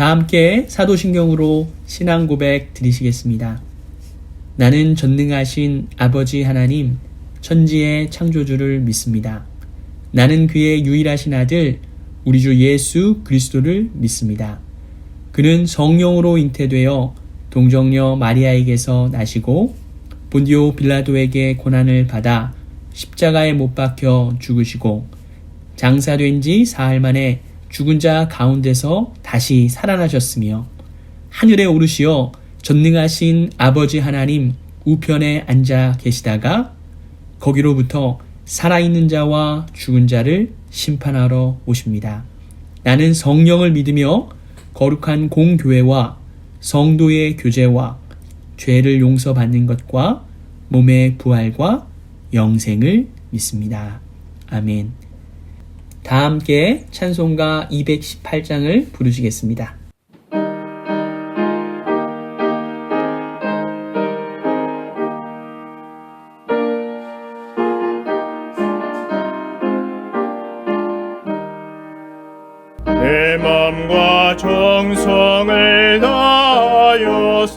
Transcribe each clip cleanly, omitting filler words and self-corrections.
다 함께 사도신경으로 신앙 고백 드리시겠습니다. 나는 전능하신 아버지 하나님, 천지의 창조주를 믿습니다. 나는 그의 유일하신 아들, 우리 주 예수 그리스도를 믿습니다. 그는 성령으로 잉태되어 동정녀 마리아에게서 나시고 본디오 빌라도에게 고난을 받아 십자가에 못 박혀 죽으시고 장사된 지 사흘 만에 죽은 자 가운데서 다시 살아나셨으며 하늘에 오르시어 전능하신 아버지 하나님 우편에 앉아 계시다가 거기로부터 살아있는 자와 죽은 자를 심판하러 오십니다. 나는 성령을 믿으며 거룩한 공교회와 성도의 교제와 죄를 용서받는 것과 몸의 부활과 영생을 믿습니다. 아멘. 다 함께 찬송가 218장을 부르시겠습니다. 내 맘과 정성을 다하여서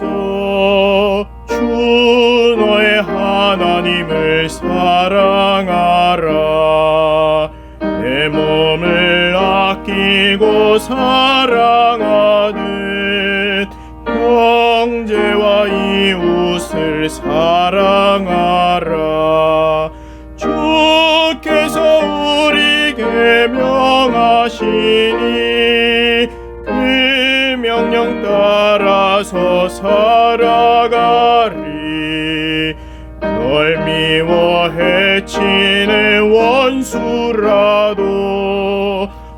주 너의 하나님을 사랑하라. 내 몸을 아끼고 사랑하듯 형제와 이웃을 사랑하라. 주께서 우리에게 명하시니 그 명령 따라서 살아가리. 널 미워 해치는 원수라도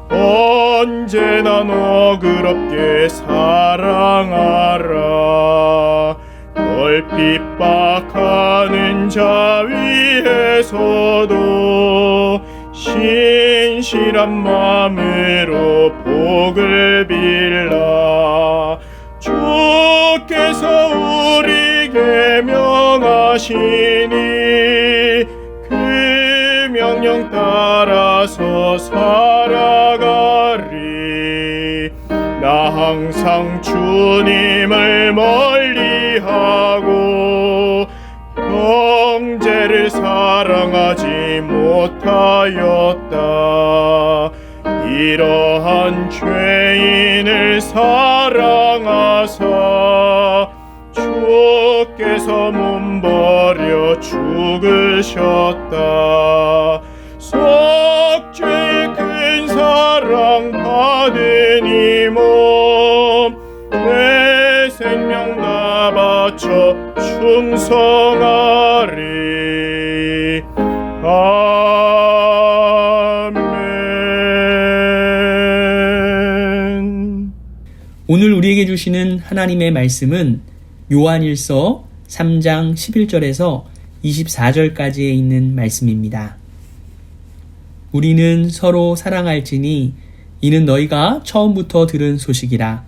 언제나 너그럽게 사랑하라. 널 핍박하는 자 위에서도 신실한 마음으로 복을 빌라. 주께서 우리에게 명하시니 그 명령 따라서 살아가리. 나 항상 주님을 멀리하고 형제를 사랑하지 못하였다. 이러한 죄인을 사랑하사 주께서 몸버려 죽으셨다. 속죄의 큰 사랑 받으니 몸 내 생명 다 바쳐 충성하리. 아멘. 오늘 우리에게 주시는 하나님의 말씀은 요한일서 3장 11절에서 24절까지에 있는 말씀입니다. 우리는 서로 사랑할지니 이는 너희가 처음부터 들은 소식이라.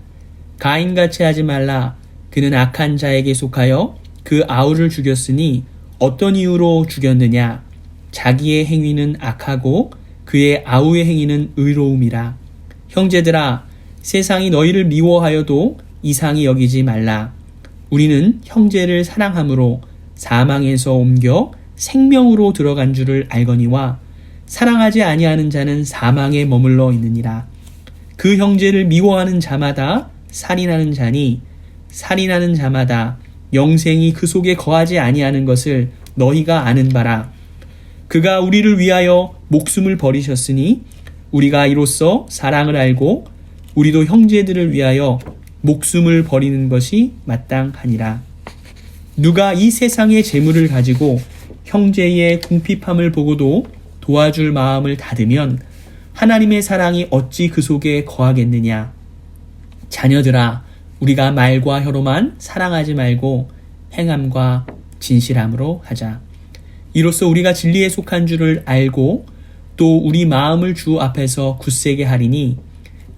가인같이 하지 말라. 그는 악한 자에게 속하여 그 아우를 죽였으니 어떤 이유로 죽였느냐? 자기의 행위는 악하고 그의 아우의 행위는 의로움이라. 형제들아, 세상이 너희를 미워하여도 이상히 여기지 말라. 우리는 형제를 사랑함으로 사망에서 옮겨 생명으로 들어간 줄을 알거니와 사랑하지 아니하는 자는 사망에 머물러 있느니라. 그 형제를 미워하는 자마다 살인하는 자니 살인하는 자마다 영생이 그 속에 거하지 아니하는 것을 너희가 아는 바라. 그가 우리를 위하여 목숨을 버리셨으니 우리가 이로써 사랑을 알고 우리도 형제들을 위하여 목숨을 버리는 것이 마땅하니라. 누가 이 세상의 재물을 가지고 형제의 궁핍함을 보고도 도와줄 마음을 닫으면 하나님의 사랑이 어찌 그 속에 거하겠느냐. 자녀들아, 우리가 말과 혀로만 사랑하지 말고 행함과 진실함으로 하자. 이로써 우리가 진리에 속한 줄을 알고 또 우리 마음을 주 앞에서 굳세게 하리니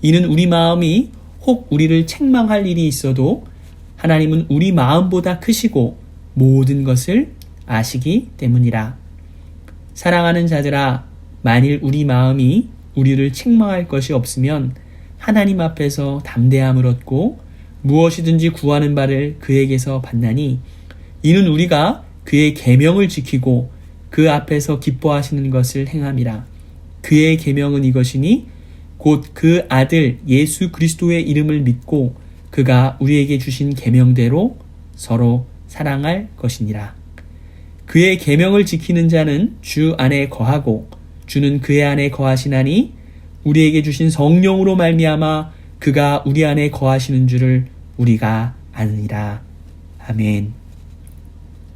이는 우리 마음이 혹 우리를 책망할 일이 있어도 하나님은 우리 마음보다 크시고 모든 것을 아시기 때문이라. 사랑하는 자들아, 만일 우리 마음이 우리를 책망할 것이 없으면 하나님 앞에서 담대함을 얻고 무엇이든지 구하는 바를 그에게서 받나니 이는 우리가 그의 계명을 지키고 그 앞에서 기뻐하시는 것을 행함이라. 그의 계명은 이것이니 곧 그 아들 예수 그리스도의 이름을 믿고 그가 우리에게 주신 계명대로 서로 사랑할 것이니라. 그의 계명을 지키는 자는 주 안에 거하고 주는 그의 안에 거하시나니 우리에게 주신 성령으로 말미암아 그가 우리 안에 거하시는 줄을 우리가 아느니라. 아멘.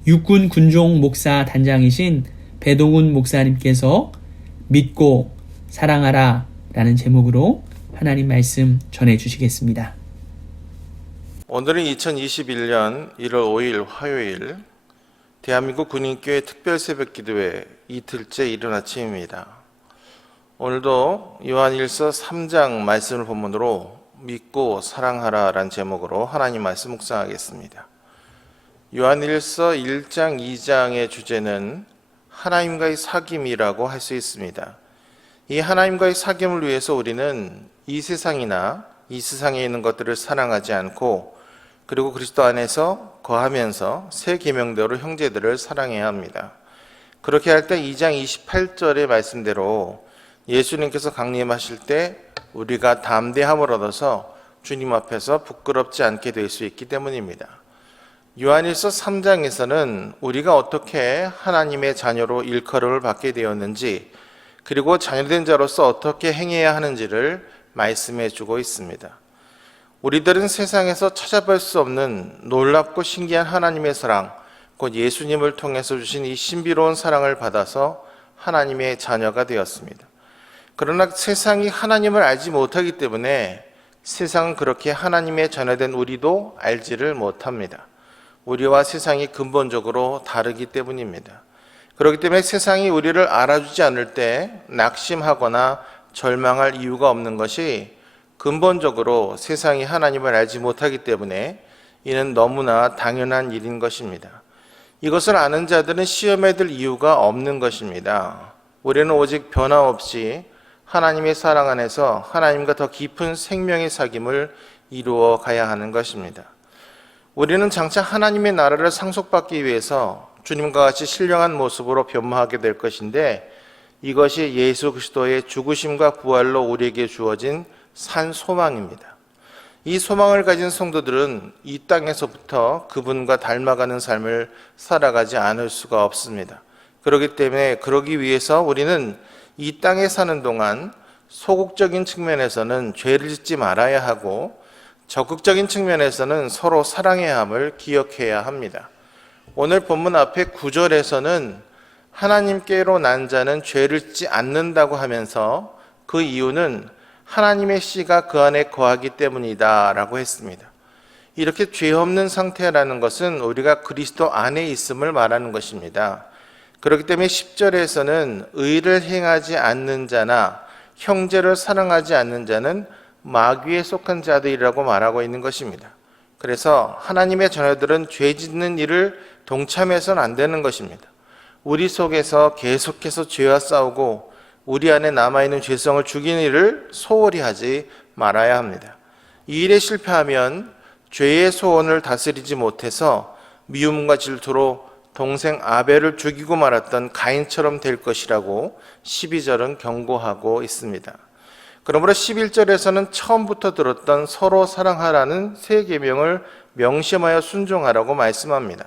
육군 군종 목사 단장이신 배동훈 목사님께서 믿고 사랑하라 라는 제목으로 하나님 말씀 전해주시겠습니다. 오늘은 2021년 1월 5일 화요일 대한민국 군인교회 특별 새벽기도회 이틀째 이른 아침입니다. 오늘도 요한일서 3장 말씀을 본문으로 믿고 사랑하라 라는 제목으로 하나님 말씀 묵상하겠습니다. 요한일서 1장 2장의 주제는 하나님과의 사귐이라고 할 수 있습니다. 이 하나님과의 사귐을 위해서 우리는 이 세상이나 이 세상에 있는 것들을 사랑하지 않고 그리고 그리스도 안에서 거하면서 새 계명대로 형제들을 사랑해야 합니다. 그렇게 할 때 2장 28절의 말씀대로 예수님께서 강림하실 때 우리가 담대함을 얻어서 주님 앞에서 부끄럽지 않게 될 수 있기 때문입니다. 요한일서 3장에서는 우리가 어떻게 하나님의 자녀로 일컬음을 받게 되었는지 그리고 자녀된 자로서 어떻게 행해야 하는지를 말씀해 주고 있습니다. 우리들은 세상에서 찾아볼 수 없는 놀랍고 신기한 하나님의 사랑, 곧 예수님을 통해서 주신 이 신비로운 사랑을 받아서 하나님의 자녀가 되었습니다. 그러나 세상이 하나님을 알지 못하기 때문에 세상은 그렇게 하나님의 자녀된 우리도 알지를 못합니다. 우리와 세상이 근본적으로 다르기 때문입니다. 그렇기 때문에 세상이 우리를 알아주지 않을 때 낙심하거나 절망할 이유가 없는 것이 근본적으로 세상이 하나님을 알지 못하기 때문에 이는 너무나 당연한 일인 것입니다. 이것을 아는 자들은 시험에 들 이유가 없는 것입니다. 우리는 오직 변함없이 하나님의 사랑 안에서 하나님과 더 깊은 생명의 사귐을 이루어 가야 하는 것입니다. 우리는 장차 하나님의 나라를 상속받기 위해서 주님과 같이 신령한 모습으로 변모하게 될 것인데 이것이 예수 그리스도의 죽으심과 부활로 우리에게 주어진 산 소망입니다. 이 소망을 가진 성도들은 이 땅에서부터 그분과 닮아가는 삶을 살아가지 않을 수가 없습니다. 그렇기 때문에 그러기 위해서 우리는 이 땅에 사는 동안 소극적인 측면에서는 죄를 짓지 말아야 하고 적극적인 측면에서는 서로 사랑해야 함을 기억해야 합니다. 오늘 본문 앞에 9절에서는 하나님께로 난 자는 죄를 짓지 않는다고 하면서 그 이유는 하나님의 씨가 그 안에 거하기 때문이다 라고 했습니다. 이렇게 죄 없는 상태라는 것은 우리가 그리스도 안에 있음을 말하는 것입니다. 그렇기 때문에 10절에서는 의를 행하지 않는 자나 형제를 사랑하지 않는 자는 마귀에 속한 자들이라고 말하고 있는 것입니다. 그래서 하나님의 자녀들은 죄 짓는 일을 동참해서는 안 되는 것입니다. 우리 속에서 계속해서 죄와 싸우고 우리 안에 남아있는 죄성을 죽이는 일을 소홀히 하지 말아야 합니다. 이 일에 실패하면 죄의 소원을 다스리지 못해서 미움과 질투로 동생 아벨을 죽이고 말았던 가인처럼 될 것이라고 12절은 경고하고 있습니다. 그러므로 11절에서는 처음부터 들었던 서로 사랑하라는 새 계명을 명심하여 순종하라고 말씀합니다.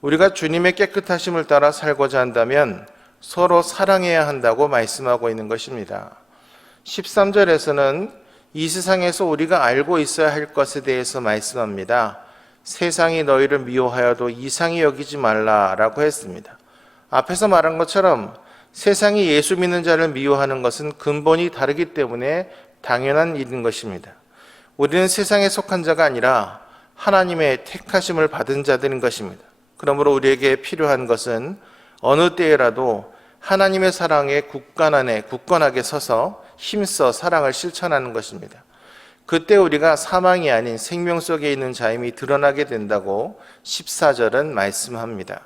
우리가 주님의 깨끗하심을 따라 살고자 한다면 서로 사랑해야 한다고 말씀하고 있는 것입니다. 13절에서는 이 세상에서 우리가 알고 있어야 할 것에 대해서 말씀합니다. 세상이 너희를 미워하여도 이상히 여기지 말라라고 했습니다. 앞에서 말한 것처럼 세상이 예수 믿는 자를 미워하는 것은 근본이 다르기 때문에 당연한 일인 것입니다. 우리는 세상에 속한 자가 아니라 하나님의 택하심을 받은 자들인 것입니다. 그러므로 우리에게 필요한 것은 어느 때에라도 하나님의 사랑에 굳건하게 서서 힘써 사랑을 실천하는 것입니다. 그때 우리가 사망이 아닌 생명 속에 있는 자임이 드러나게 된다고 14절은 말씀합니다.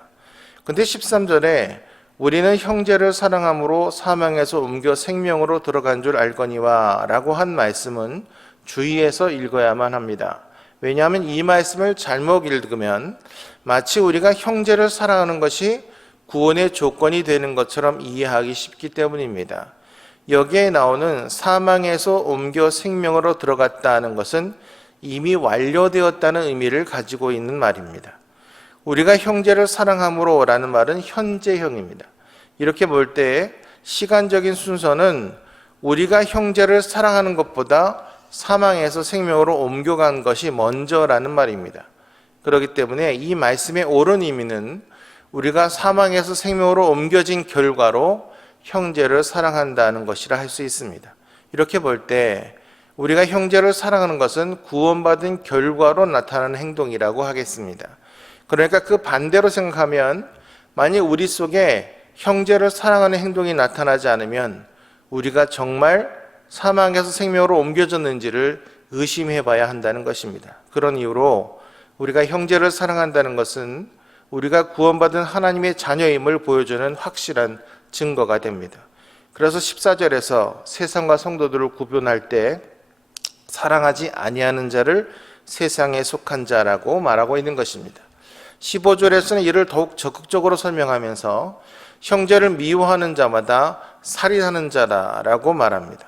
근데 13절에 우리는 형제를 사랑함으로 사망에서 옮겨 생명으로 들어간 줄 알거니와 라고 한 말씀은 주의해서 읽어야만 합니다. 왜냐하면 이 말씀을 잘못 읽으면 마치 우리가 형제를 사랑하는 것이 구원의 조건이 되는 것처럼 이해하기 쉽기 때문입니다. 여기에 나오는 사망에서 옮겨 생명으로 들어갔다 하는 것은 이미 완료되었다는 의미를 가지고 있는 말입니다. 우리가 형제를 사랑함으로 라는 말은 현재형입니다. 이렇게 볼 때 시간적인 순서는 우리가 형제를 사랑하는 것보다 사망에서 생명으로 옮겨간 것이 먼저라는 말입니다. 그렇기 때문에 이 말씀의 옳은 의미는 우리가 사망에서 생명으로 옮겨진 결과로 형제를 사랑한다는 것이라 할 수 있습니다. 이렇게 볼 때 우리가 형제를 사랑하는 것은 구원받은 결과로 나타나는 행동이라고 하겠습니다. 그러니까 그 반대로 생각하면 만약 우리 속에 형제를 사랑하는 행동이 나타나지 않으면 우리가 정말 사망에서 생명으로 옮겨졌는지를 의심해 봐야 한다는 것입니다. 그런 이유로 우리가 형제를 사랑한다는 것은 우리가 구원받은 하나님의 자녀임을 보여주는 확실한 증거가 됩니다. 그래서 14절에서 세상과 성도들을 구분할 때 사랑하지 아니하는 자를 세상에 속한 자라고 말하고 있는 것입니다. 15절에서는 이를 더욱 적극적으로 설명하면서 형제를 미워하는 자마다 살인하는 자라고 말합니다.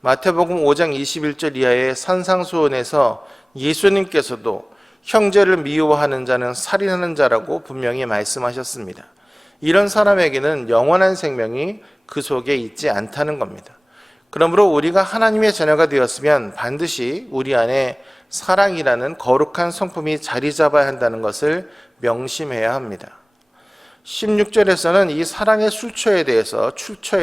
마태복음 5장 21절 이하의 산상수훈에서 예수님께서도 형제를 미워하는 자는 살인하는 자라고 분명히 말씀하셨습니다. 이런 사람에게는 영원한 생명이 그 속에 있지 않다는 겁니다. 그러므로 우리가 하나님의 자녀가 되었으면 반드시 우리 안에 사랑이라는 거룩한 성품이 자리 잡아야 한다는 것을 명심해야 합니다. 16절에서는 이 사랑의 출처에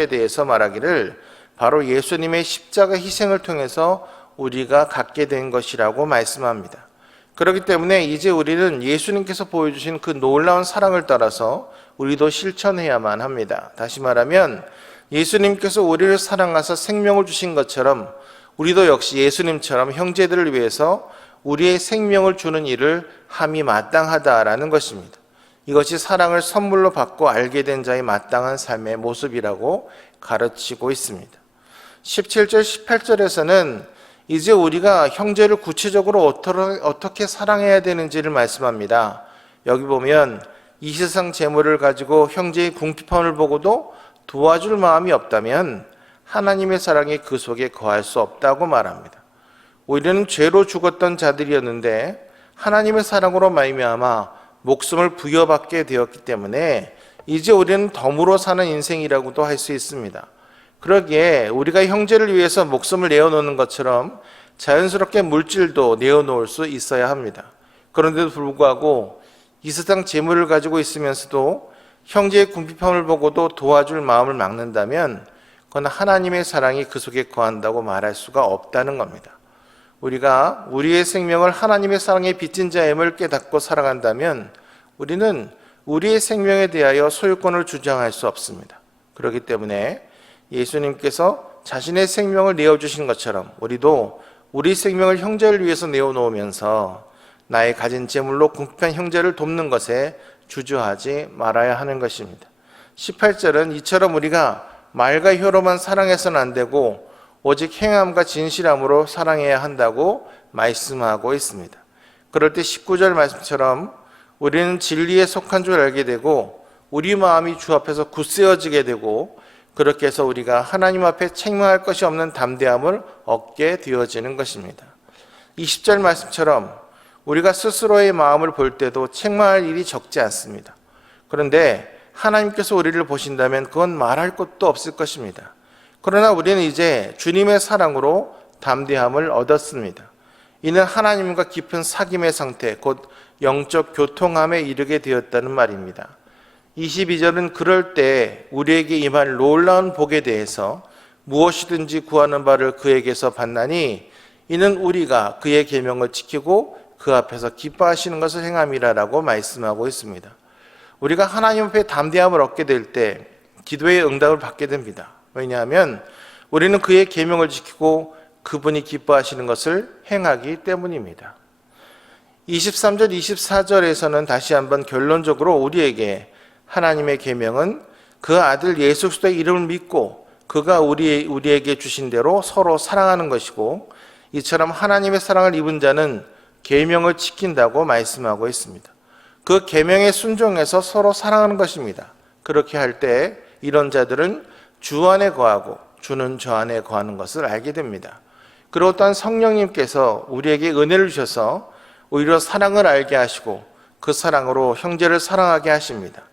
대해서 말하기를 바로 예수님의 십자가 희생을 통해서 우리가 갖게 된 것이라고 말씀합니다. 그렇기 때문에 이제 우리는 예수님께서 보여주신 그 놀라운 사랑을 따라서 우리도 실천해야만 합니다. 다시 말하면 예수님께서 우리를 사랑하사 생명을 주신 것처럼 우리도 역시 예수님처럼 형제들을 위해서 우리의 생명을 주는 일을 함이 마땅하다라는 것입니다. 이것이 사랑을 선물로 받고 알게 된 자의 마땅한 삶의 모습이라고 가르치고 있습니다. 17절, 18절에서는 이제 우리가 형제를 구체적으로 어떻게 사랑해야 되는지를 말씀합니다. 여기 보면 이 세상 재물을 가지고 형제의 궁핍함을 보고도 도와줄 마음이 없다면 하나님의 사랑이 그 속에 거할 수 없다고 말합니다. 우리는 죄로 죽었던 자들이었는데 하나님의 사랑으로 말미암아 목숨을 부여받게 되었기 때문에 이제 우리는 덤으로 사는 인생이라고도 할 수 있습니다. 그러기에 우리가 형제를 위해서 목숨을 내어놓는 것처럼 자연스럽게 물질도 내어놓을 수 있어야 합니다. 그런데도 불구하고 이 세상 재물을 가지고 있으면서도 형제의 궁핍함을 보고도 도와줄 마음을 막는다면 그건 하나님의 사랑이 그 속에 거한다고 말할 수가 없다는 겁니다. 우리가 우리의 생명을 하나님의 사랑에 빚진 자임을 깨닫고 살아간다면 우리는 우리의 생명에 대하여 소유권을 주장할 수 없습니다. 그렇기 때문에 예수님께서 자신의 생명을 내어주신 것처럼 우리도 우리 생명을 형제를 위해서 내어놓으면서 나의 가진 재물로 궁핍한 형제를 돕는 것에 주저하지 말아야 하는 것입니다. 18절은 이처럼 우리가 말과 혀로만 사랑해서는 안 되고 오직 행함과 진실함으로 사랑해야 한다고 말씀하고 있습니다. 그럴 때 19절 말씀처럼 우리는 진리에 속한 줄 알게 되고 우리 마음이 주 앞에서 굳세어지게 되고 그렇게 해서 우리가 하나님 앞에 책망할 것이 없는 담대함을 얻게 되어지는 것입니다. 20절 말씀처럼 우리가 스스로의 마음을 볼 때도 책망할 일이 적지 않습니다. 그런데 하나님께서 우리를 보신다면 그건 말할 것도 없을 것입니다. 그러나 우리는 이제 주님의 사랑으로 담대함을 얻었습니다. 이는 하나님과 깊은 사귐의 상태, 곧 영적 교통함에 이르게 되었다는 말입니다. 22절은 그럴 때 우리에게 임할 놀라운 복에 대해서 무엇이든지 구하는 바를 그에게서 받나니 이는 우리가 그의 계명을 지키고 그 앞에서 기뻐하시는 것을 행함이라라고 말씀하고 있습니다. 우리가 하나님 앞에 담대함을 얻게 될 때 기도의 응답을 받게 됩니다. 왜냐하면 우리는 그의 계명을 지키고 그분이 기뻐하시는 것을 행하기 때문입니다. 23절, 24절에서는 다시 한번 결론적으로 우리에게 하나님의 계명은 그 아들 예수 그리스도의 이름을 믿고 그가 우리에게 주신 대로 서로 사랑하는 것이고, 이처럼 하나님의 사랑을 입은 자는 계명을 지킨다고 말씀하고 있습니다. 그 계명에 순종해서 서로 사랑하는 것입니다. 그렇게 할 때 이런 자들은 주 안에 거하고 주는 저 안에 거하는 것을 알게 됩니다. 그리고 또한 성령님께서 우리에게 은혜를 주셔서 오히려 사랑을 알게 하시고 그 사랑으로 형제를 사랑하게 하십니다.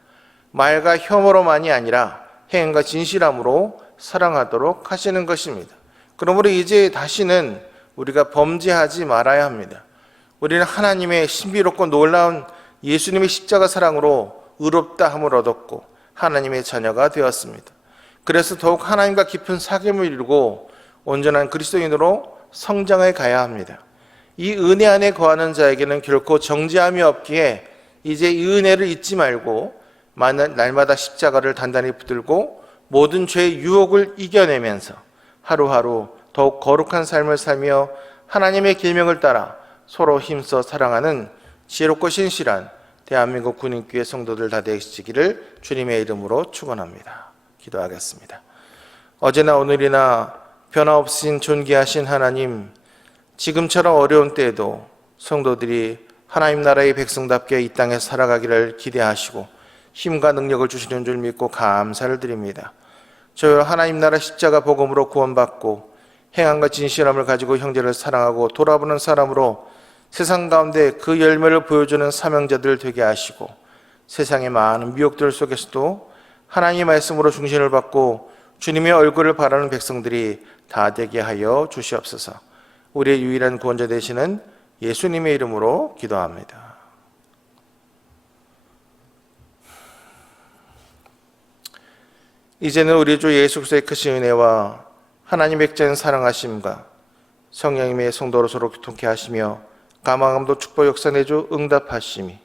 말과 혐오로만이 아니라 행함과 진실함으로 사랑하도록 하시는 것입니다. 그러므로 이제 다시는 우리가 범죄하지 말아야 합니다. 우리는 하나님의 신비롭고 놀라운 예수님의 십자가 사랑으로 의롭다 함을 얻었고 하나님의 자녀가 되었습니다. 그래서 더욱 하나님과 깊은 사귐을 이루고 온전한 그리스도인으로 성장해 가야 합니다. 이 은혜 안에 거하는 자에게는 결코 정죄함이 없기에 이제 이 은혜를 잊지 말고 날마다 십자가를 단단히 붙들고 모든 죄의 유혹을 이겨내면서 하루하루 더욱 거룩한 삶을 살며 하나님의 계명을 따라 서로 힘써 사랑하는 지혜롭고 신실한 대한민국 군인교회 성도들 다 되시기를 주님의 이름으로 축원합니다. 기도하겠습니다. 어제나 오늘이나 변화없으신 존귀하신 하나님, 지금처럼 어려운 때에도 성도들이 하나님 나라의 백성답게 이 땅에 살아가기를 기대하시고 힘과 능력을 주시는 줄 믿고 감사를 드립니다. 저희 하나님 나라 십자가 복음으로 구원받고 행함과 진실함을 가지고 형제를 사랑하고 돌아보는 사람으로 세상 가운데 그 열매를 보여주는 사명자들 되게 하시고 세상의 많은 미혹들 속에서도 하나님의 말씀으로 중심을 받고 주님의 얼굴을 바라는 백성들이 다 되게 하여 주시옵소서. 우리의 유일한 구원자 되시는 예수님의 이름으로 기도합니다. 이제는 우리 주 예수 그리스도의 크신 은혜와 하나님의 백전 사랑하심과 성령님의 성도로 서로 교통케 하시며 감화감도 축복 역사 내주 응답하심이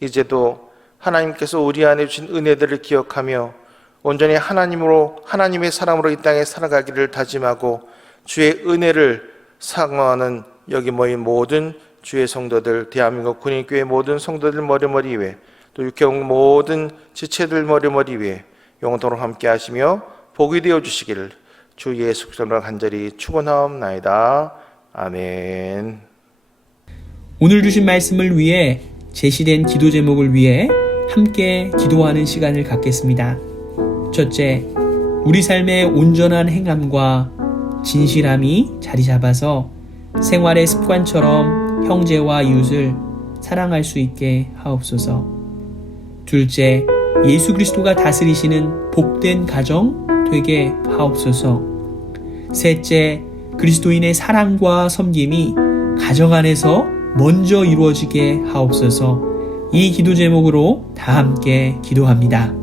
이제도 하나님께서 우리 안에 주신 은혜들을 기억하며 온전히 하나님의 사람으로 이 땅에 살아가기를 다짐하고 주의 은혜를 상호하는 여기 모인 모든 주의 성도들, 대한민국 군인교회 모든 성도들 머리머리 위에 또 육경 모든 지체들 머리머리 위에 영원토록 함께 하시며 복이 되어 주시기를 주 예수 그리스도로 간절히 축원하옵나이다. 아멘. 오늘 주신 말씀을 위해 제시된 기도 제목을 위해 함께 기도하는 시간을 갖겠습니다. 첫째, 우리 삶의 온전한 행함과 진실함이 자리 잡아서 생활의 습관처럼 형제와 이웃을 사랑할 수 있게 하옵소서. 둘째, 예수 그리스도가 다스리시는 복된 가정 되게 하옵소서. 셋째, 그리스도인의 사랑과 섬김이 가정 안에서 먼저 이루어지게 하옵소서. 이 기도 제목으로 다 함께 기도합니다.